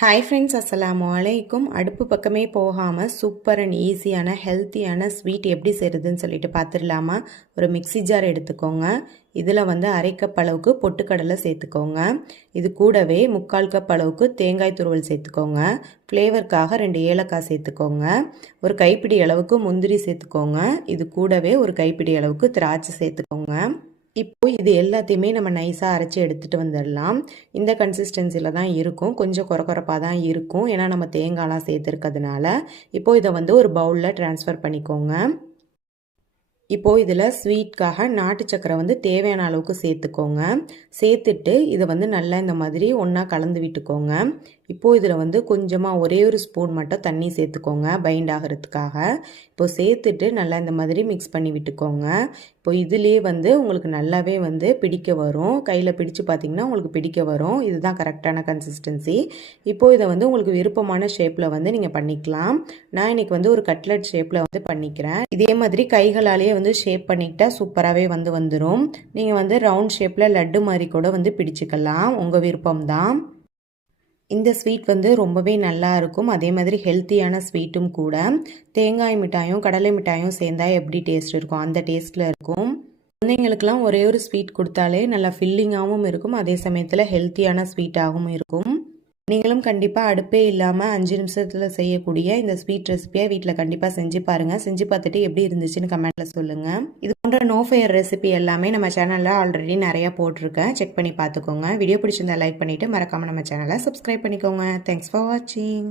Hi friends, அஸ்ஸலாமு அலைக்கும். அடுப்பு பக்கமே போகாமல் சூப்பர் அண்ட் ஈஸியான ஹெல்த்தியான ஸ்வீட் எப்படி செய்கிறதுன்னு சொல்லிட்டு பார்த்துடலாமா? ஒரு மிக்ஸி ஜார் எடுத்துக்கோங்க. இதில் அரை கப் அளவுக்கு பொட்டுக்கடலை சேர்த்துக்கோங்க. இது கூடவே 3/4 கப் அளவுக்கு தேங்காய் துருவல் சேர்த்துக்கோங்க. ஃப்ளேவருக்காக 2 ஏலக்காய் சேர்த்துக்கோங்க. ஒரு கைப்பிடி அளவுக்கு முந்திரி சேர்த்துக்கோங்க. இது கூடவே ஒரு கைப்பிடி அளவுக்கு திராட்சை சேர்த்துக்கோங்க. இப்போ இது எல்லாத்தையுமே நம்ம நைஸாக அரைச்சி எடுத்துகிட்டு வந்துடலாம். இந்த கன்சிஸ்டன்சியில் தான் இருக்கும், கொஞ்சம் கொரகொரப்பாக தான் இருக்கும், ஏன்னா நம்ம தேங்காய்லாம் சேர்த்துருக்கிறதுனால. இப்போது இதை ஒரு பவுலில் ட்ரான்ஸ்ஃபர் பண்ணிக்கோங்க. இப்போது இதில் ஸ்வீட்காக நாட்டு சக்கரை தேவையான அளவுக்கு சேர்த்துக்கோங்க. சேர்த்துட்டு இதை நல்லா இந்த மாதிரி ஒன்றா கலந்து விட்டுக்கோங்க. இப்போது இதில் கொஞ்சமாக ஒரே ஒரு ஸ்பூன் மட்டும் தண்ணி சேர்த்துக்கோங்க பைண்ட் ஆகிறதுக்காக. இப்போது சேர்த்துட்டு நல்லா இந்த மாதிரி மிக்ஸ் பண்ணி விட்டுக்கோங்க. இப்போ இதுலேயே உங்களுக்கு நல்லாவே பிடிக்க வரும். கையில் பிடிச்சு பார்த்திங்கன்னா உங்களுக்கு பிடிக்க வரும். இதுதான் கரெக்டான கன்சிஸ்டன்சி. இப்போது இதை உங்களுக்கு விருப்பமான ஷேப்பில் நீங்கள் பண்ணிக்கலாம். நான் இன்றைக்கி ஒரு கட்லெட் ஷேப்பில் பண்ணிக்கிறேன். இதே மாதிரி கைகளாலேயே ஷேப் பண்ணிக்கிட்டால் சூப்பராகவே வந்துடும். நீங்கள் ரவுண்ட் ஷேப்பில் லட்டு மாதிரி கூட பிடிச்சிக்கலாம், உங்கள் விருப்பம்தான். இந்த ஸ்வீட் ரொம்பவே நல்லா இருக்கும். அதே மாதிரி ஹெல்த்தியான ஸ்வீட்டும் கூட. தேங்காய் மிட்டாயும் கடலை மிட்டாயும் சேர்ந்தா எப்படி டேஸ்ட் இருக்கும், அந்த டேஸ்ட்டில் இருக்கும். குழந்தைங்களுக்கெல்லாம் ஒரே ஒரு ஸ்வீட் கொடுத்தாலே நல்லா ஃபில்லிங்காகவும் இருக்கும், அதே சமயத்தில் ஹெல்த்தியான ஸ்வீட்டாகவும் இருக்கும். நீங்களும் கண்டிப்பாக அடுப்பே இல்லாமல் 5 நிமிஷத்தில் செய்யக்கூடிய இந்த ஸ்வீட் ரெசிபியை வீட்டில் கண்டிப்பாக செஞ்சு பாருங்கள். செஞ்சு பார்த்துட்டு எப்படி இருந்துச்சுன்னு கமெண்ட்டில் சொல்லுங்கள். இது போன்ற நோ ஃபயர் ரெசிபி எல்லாமே நம்ம சேனலில் ஆல்ரெடி நிறையா போட்டிருக்கேன், செக் பண்ணி பார்த்துக்கோங்க. வீடியோ பிடிச்சிருந்தா லைக் பண்ணிவிட்டு மறக்காமல் நம்ம சேனலை சப்ஸ்கிரைப் பண்ணிக்கோங்க. தேங்க்ஸ் ஃபார் வாட்சிங்.